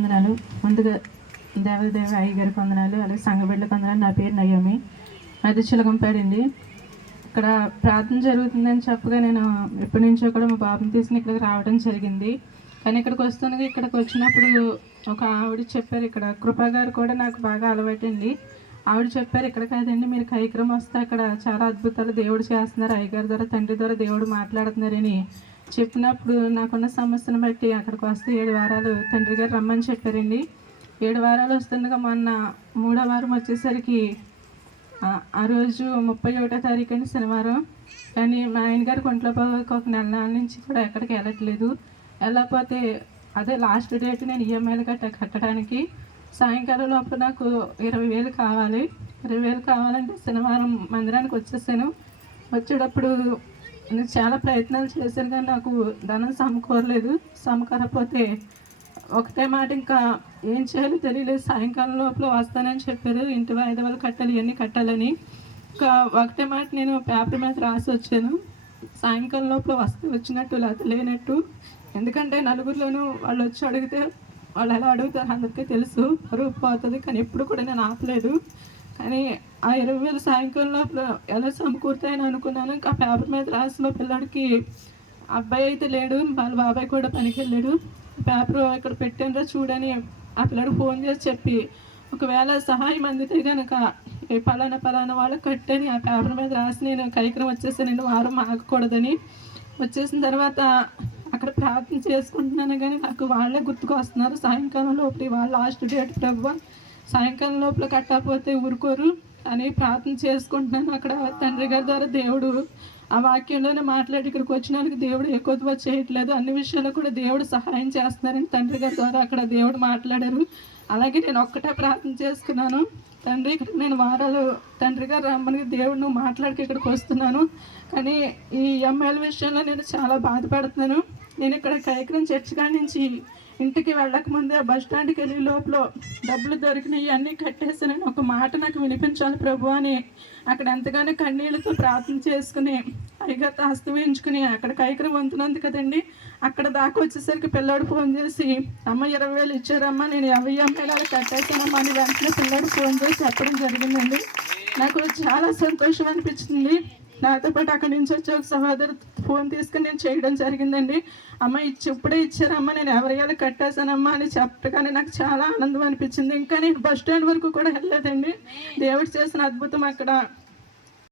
వందనాలు. ముందుగా దేవదేవ అయ్య గారి వందనాలు అలాగే సంగబిడ్డ వందనాలు. నా పేరు నయమి. అది చిలకంపాడండి ఇక్కడ ప్రార్థన జరుగుతుందని చెప్పగా నేను ఎప్పటి నుంచో కూడా మా బాబుని తీసుకుని ఇక్కడికి రావడం జరిగింది. కానీ ఇక్కడికి వస్తుండగా ఇక్కడికి వచ్చినప్పుడు ఒక ఆవిడ చెప్పారు ఇక్కడ కృపా గారు కూడా నాకు బాగా అలవాటండి. ఆవిడ చెప్పారు ఇక్కడ కాదండి మీరు కైక్రమం వస్తే అక్కడ చాలా అద్భుతాలు దేవుడు చేస్తున్నారు. అయ్యగారి ద్వారా తండ్రి ద్వారా దేవుడు మాట్లాడుతున్నారని చెప్పినప్పుడు నాకున్న సమస్యను బట్టి అక్కడికి వస్తే ఏడు వారాలు తండ్రి గారు రమ్మని చెప్పారండి. ఏడు వారాలు వస్తుండగా మొన్న మూడో వారం వచ్చేసరికి ఆ- రోజు ముప్పై ఒకటో తారీఖు అండి శనివారం. కానీ మా ఆయన గారు ఒంట్లో బాగోక ఒక నెల నెల నుంచి కూడా ఎక్కడికి వెళ్ళట్లేదు. వెళ్ళకపోతే అదే లాస్ట్ డేట్ నేను ఈఎంఐలు కట్ట కట్టడానికి. సాయంకాలం లోపల నాకు ఇరవై వేలు కావాలి. ఇరవై వేలు కావాలంటే శనివారం మందిరానికి వచ్చేసాను. వచ్చేటప్పుడు నేను చాలా ప్రయత్నాలు చేశాను కానీ నాకు ధనం సమకూరలేదు. సమకూరకపోతే ఒకటే మాట ఇంకా ఏం చేయాలో తెలియలేదు. సాయంకాలం లోపల వస్తానని చెప్పారు. ఇంటి వాయిదాలు కట్టాలి ఇవన్నీ కట్టాలని. ఇంకా ఒకటే మాట నేను పేపర్ మీద రాసి వచ్చాను. సాయంకాలం లోపల వస్తే వచ్చినట్టు లేకపోతే లేనట్టు. ఎందుకంటే నలుగురిలోనూ వాళ్ళు వచ్చి అడిగితే వాళ్ళు ఎలా అడుగుతారు? అందరికీ తెలుసు. పరువు పోతుంది కానీ ఎప్పుడు కూడా నేను ఆపలేదు. కానీ ఆ ఇరవై వేలు సాయంకాలం లోపల ఎలా సమకూరుతాయని అనుకున్నాను. ఇంకా పేపర్ మీద రాసిన పిల్లడికి అబ్బాయి అయితే లేడు వాళ్ళ బాబాయ్ కూడా పనికి వెళ్ళాడు. పేపర్ ఇక్కడ పెట్టానరా చూడని ఆ పిల్లడు ఫోన్ చేసి చెప్పి ఒకవేళ సహాయం అందితే కనుక ఈ పలానా పలానా వాళ్ళకి కట్టని ఆ పేపర్ మీద రాసి నేను కైకరం వచ్చేసానండి వారం ఆగకూడదని. వచ్చేసిన తర్వాత అక్కడ ప్రార్థన చేసుకుంటున్నాను కానీ నాకు వాళ్ళే గుర్తుకు వస్తున్నారు సాయంకాలం లోపల వాళ్ళ లాస్ట్ డేట్ ప్రభు. సాయంకాలం లోపల కట్టకపోతే ఊరుకోరు. అని ప్రార్థన చేసుకుంటున్నాను. అక్కడ తండ్రి గారి ద్వారా దేవుడు ఆ వాక్యంలోనే మాట్లాడి ఇక్కడికి వచ్చిన వాళ్ళకి దేవుడు ఎక్కువ చేయట్లేదు. అన్ని విషయాల్లో కూడా దేవుడు సహాయం చేస్తున్నారని తండ్రి గారి ద్వారా అక్కడ దేవుడు మాట్లాడారు. అలాగే నేను ఒక్కటే ప్రార్థన చేసుకున్నాను. తండ్రి ఇక్కడ నేను వారాలు తండ్రి గారు రమ్మని దేవుడు నువ్వు మాట్లాడికి ఇక్కడికి వస్తున్నాను. కానీ ఈ ఎంఎల్ విషయంలో నేను చాలా బాధపడుతున్నాను. నేను ఇక్కడ కైకరం చర్చ్ కాడి నుంచి ఇంటికి వెళ్ళక ముందే బస్ స్టాండ్కి వెళ్ళి లోపల డబ్బులు దొరికినాయి అన్నీ కట్టేసానని ఒక మాట నాకు వినిపించాలి ప్రభు అని అక్కడ ఎంతగానో కన్నీళ్ళతో ప్రార్థన చేసుకుని అయ్యగారు హస్తమించుకుని అక్కడ కైకరం వంతునంది కదండి. అక్కడ దాకా వచ్చేసరికి పిల్లాడు ఫోన్ చేసి అమ్మ ఇరవై వేలు ఇచ్చారమ్మా నేను యాభై అమ్మాయిలు అలా కట్టేసానమ్మా అని వెంటనే పిల్లాడు ఫోన్ చేసి చెప్పడం జరిగిందండి. నాకు చాలా సంతోషం అనిపించింది. నాతో పాటు అక్కడి నుంచి వచ్చి ఒక సహోదరు. ఫోన్ తీసుకుని నేను చేయడం జరిగిందండి. అమ్మ ఇచ్చి ఇప్పుడే ఇచ్చారమ్మా నేను ఎవరియాలు కట్టేశానమ్మా అని చెప్పగానే నాకు చాలా ఆనందం అనిపించింది. ఇంకా నేను బస్ స్టాండ్ వరకు కూడా వెళ్ళలేదండి. దేవుడు చేసిన అద్భుతం అక్కడ.